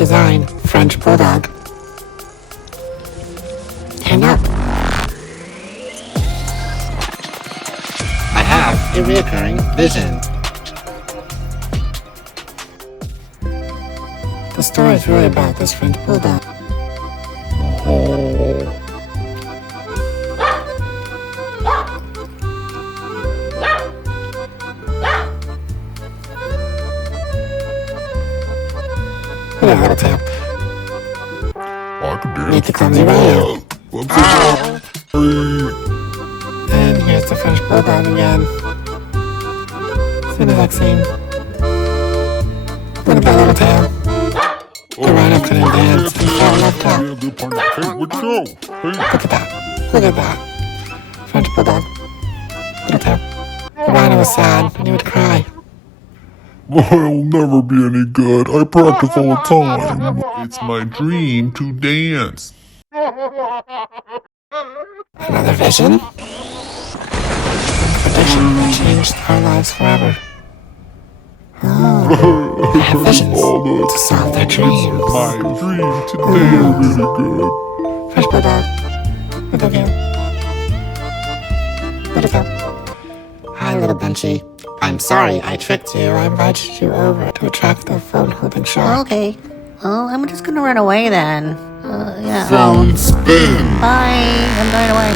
design French Bulldog. Stand up. I have a reoccurring vision. The story is really about this French Bulldog. Look at little tail. I can dance. Make the clumsy radio. I'm so sorry. And here's the French Bulldog again. Same exact scene. Look at that little tail. The rhino couldn't dance. He fell left out. Hey, where'd you go? Hey. Look at that. Look at that. French Bulldog. Little tail. The rhino was sad and he would cry. I'll never be any good. I practice all the time. It's my dream to dance. Another vision? A prediction that changed our lives forever. Oh, they have visions to solve their dreams. My dream to dance really good. French Bulldog. Little tail. Little tail. Hi, little Benchy. I'm sorry I tricked you. I invited you over to attract the phone-holding shark. Okay. Well, I'm just gonna run away then. Yeah. Phone spin. Bye. I'm going away.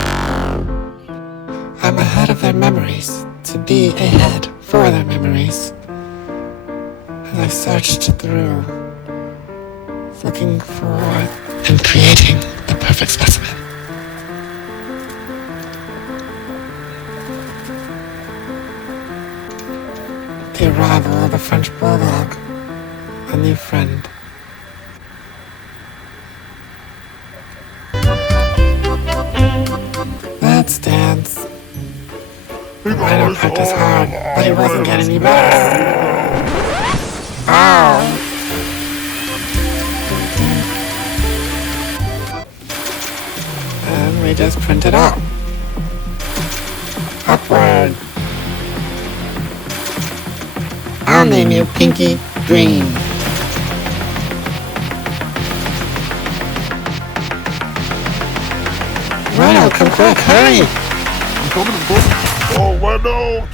I'm ahead of their memories, to be ahead for their memories. As I searched through, looking for and creating the perfect specimen. The arrival of the French Bulldog, a new friend. Let's dance. The rhino practiced hard, but he wasn't getting any better. Ow! And we just print it out. Upward. I'll name you Pinky Green. Rhino, come quick, hurry! I'm coming. Oh, why no?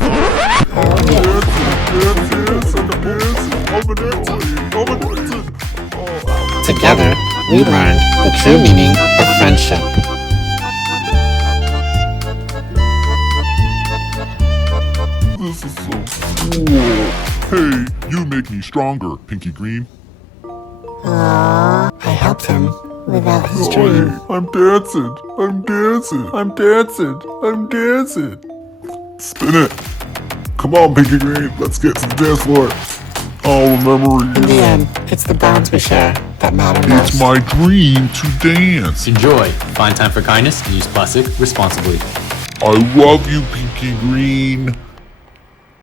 Together, we learned the true meaning of friendship. This is so cool. Hey, you make me stronger, Pinky Green. I helped him live out his dream. I'm dancing. I'm dancing. I'm dancing. I'm dancing. Spin it. Come on, Pinky Green. Let's get to the dance floor. All the memories. In the end, it's the bonds we share that matter most. It's my dream to dance. Enjoy. Find time for kindness and use plastic responsibly. I love you, Pinky Green.